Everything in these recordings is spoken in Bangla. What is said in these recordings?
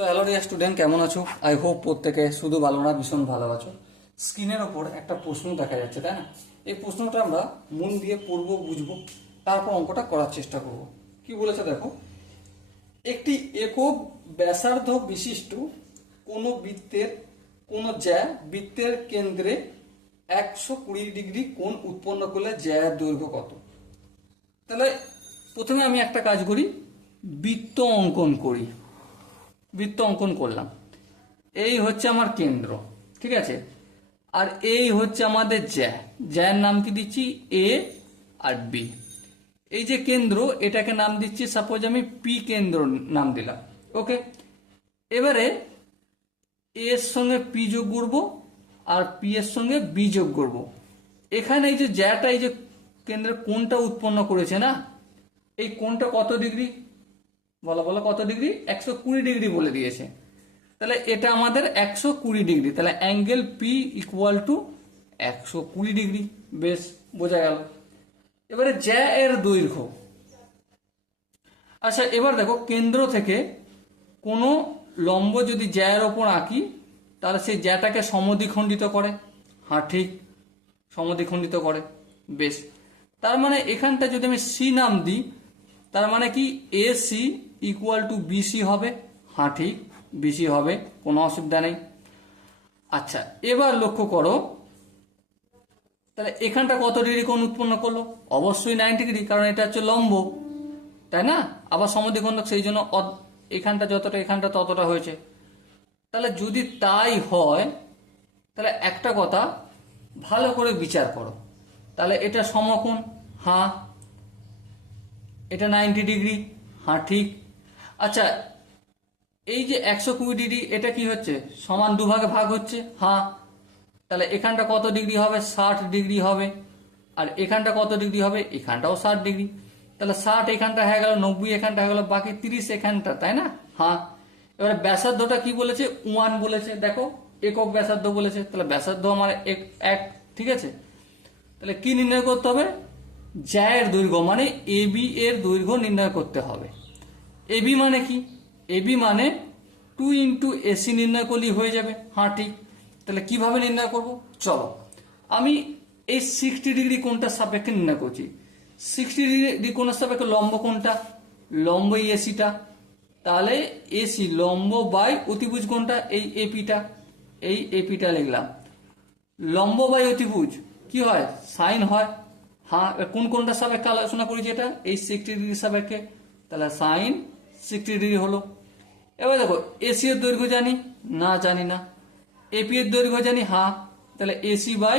তো হ্যালো ডিয়ার স্টুডেন্ট কেমন আছো? আই হোপ প্রত্যেকে শুধু ভালো না, ভীষণ ভালো আছো। স্ক্রিনের ওপর একটা প্রশ্ন দেখা যাচ্ছে, তাই না? এই প্রশ্নটা আমরা মন দিয়ে পড়ব, বুঝব, তারপর অঙ্কটা করার চেষ্টা করব। কি বলেছে দেখো? একটি একক ব্যাসার্ধ বিশিষ্ট কোনো বৃত্তের, কোনো জ্যা বৃত্তের কেন্দ্রে একশো কুড়ি ডিগ্রি কোণ উৎপন্ন করলে জ্যায়ের দৈর্ঘ্য কত? তাহলে প্রথমে আমি একটা কাজ করি, বৃত্ত অঙ্কন করি। বৃত্ত অঙ্কন করলাম। এই হচ্ছে আমার কেন্দ্র, ঠিক আছে? আর এই হচ্ছে আমাদের জ্যা। জ্যার নাম কি দিচ্ছি? এ আর বি। এই যে কেন্দ্র, এটাকে নাম দিচ্ছি সাপোজ আমি পি কেন্দ্র নাম দিলাম ওকে এবারে এর সঙ্গে পি যোগ করব আর পি এর সঙ্গে বি যোগ করব। এখানে এই যে জ্যাটা, এই যে কেন্দ্রের কোনটা উৎপন্ন করেছে না? এই কোনটা কত ডিগ্রি? বলো বলো কত ডিগ্রি? একশো কুড়ি ডিগ্রি বলে দিয়েছে। তাহলে এটা আমাদের একশো কুড়ি ডিগ্রি। তাহলে অ্যাঙ্গেল পি ইকুয়াল টু একশো কুড়ি ডিগ্রি। বেশ, বোঝা গেল। এবারে জ্যা এর দৈর্ঘ্য। আচ্ছা এবার দেখো, কেন্দ্র থেকে কোনো লম্ব যদি জ্যায়ের ওপর আঁকি, তাহলে সেই জ্যাটাকে সমদ্বিখণ্ডিত করে। হ্যাঁ ঠিক, সমদ্বিখণ্ডিত করে। বেশ। তার মানে এখানটা যদি আমি সি নাম দিই, তার মানে কি A C equal to BC হবে। হ্যাঁ ঠিক বিসি হবে, কোনো অসুবিধা নেই। আচ্ছা এবার লক্ষ্য করো, তাহলে এখানটা কত ডিগ্রি কোণ উৎপন্ন করল? অবশ্যই নাইনটি ডিগ্রি কারণ এটা হচ্ছে লম্ব, তাই না? আবার সমদ্বিখণ্ডক, সেই জন্য এখানটা যতটা, এখানটা ততটা হয়েছে। তাহলে যদি তাই হয়, তাহলে একটা কথা, ভালো করে বিচার করো। তাহলে এটা সমকোণ হ্যাঁ এটা নাইনটি ডিগ্রি হ্যাঁ ঠিক। আচ্ছা এই যে একশো কুড়ি ডিগ্রি, এটা কি হচ্ছে? সমান দুভাগে ভাগ হচ্ছে? হ্যাঁ। তাহলে এখানটা কত ডিগ্রি হবে? ষাট ডিগ্রি হবে। আর এখানটা কত ডিগ্রি হবে? এখানটাও ষাট ডিগ্রি। তাহলে ষাট এখানটা হয়ে গেল, নব্বই এখানটা হয়ে গেল, বাকি তিরিশ এখানটা, তাই না? হ্যাঁ। এবারে ব্যাসার্ধটা কি বলেছে? ওয়ান বলেছে। দেখো, একক ব্যাসার্ধ বলেছে। তাহলে ব্যাসার্ধ আমার এক এক, ঠিক আছে? তাহলে কি নির্ণয় করতে হবে? জ্যায়ের দৈর্ঘ্য মানে এ বি এর দৈর্ঘ্য নির্ণয় করতে হবে। এবি মানে কি? এবি মানে টু ইন্টু এসি নির্ণয় করলেই হয়ে যাবে। হ্যাঁ ঠিক। তাহলে কীভাবে নির্ণয় করব? চলো। আমি এই সিক্সটি ডিগ্রি কোনটা সাপেক্ষে নির্ণয় করছি। সিক্সটি ডিগ্রি কোণের সাপেক্ষে লম্ব কোনটা লম্ব এই এসিটা তাহলে এসি লম্ব বাই অতিভুজ কোনটা এই এপিটা এই এপিটা লিখলাম। লম্ব বাই অতিভুজ, কি হয়? সাইন হয়। হ্যাঁ কোন কোনটা সাপেক্ষে আলোচনা করেছি এটা? এই সিক্সটি ডিগ্রি সাপেক্ষে। তাহলে সাইন সিক্সটি ডিগ্রি হলো। এবার দেখো এসি এর দৈর্ঘ্য জানি, না জানি না। এপি এর দৈর্ঘ্য জানি হ্যাঁ তাহলে এসি বাই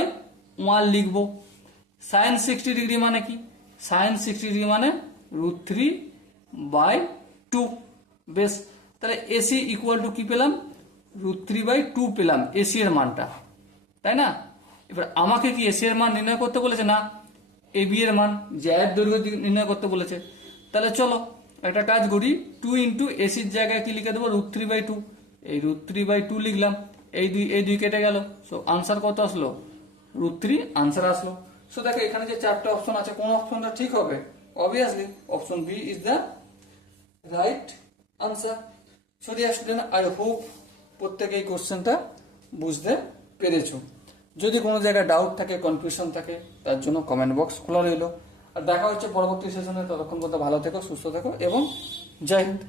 ওয়ান লিখব। সাইন সিক্সটি ডিগ্রি মানে কি? সাইন সিক্সটি ডিগ্রি মানে রুট থ্রি বাই টু বেশ, তাহলে এসি ইকুয়াল টু কি পেলাম? রুট থ্রি বাই টু পেলাম এসি এর মানটা। তাই না? এবার আমাকে কি এসি এর মান নির্ণয় করতে বলেছে? না এ বি এর মান জ্যায়ের দৈর্ঘ্য নির্ণয় করতে বলেছে। তাহলে চলো একটা কাজ করি টু ইন্টু এসির জায়গায় কি লিখে দেবো? রুট থ্রি বাই টু এই রুট থ্রি বাই টু লিখলাম। এই দুই এই দুই কেটে গেল। সো আনসার কত আসলো? রুট থ্রি আনসার আসলো। সো দেখো, এখানে যে চারটা অপশন আছে, কোন অপশনটা ঠিক হবে? Obviously option B is the right answer so dear student I hope প্রত্যেকে এই কোশ্চেনটা বুঝতে পেরেছ। যদি কোনো জায়গায় ডাউট থাকে কনফিউশন থাকে, তার জন্য কমেন্ট বক্স খোলা রইল আর দেখা হচ্ছে পরবর্তী সেশনে ততক্ষণ পর্যন্ত ভালো থেকো সুস্থ থেকো এবং জয় হিন্দ।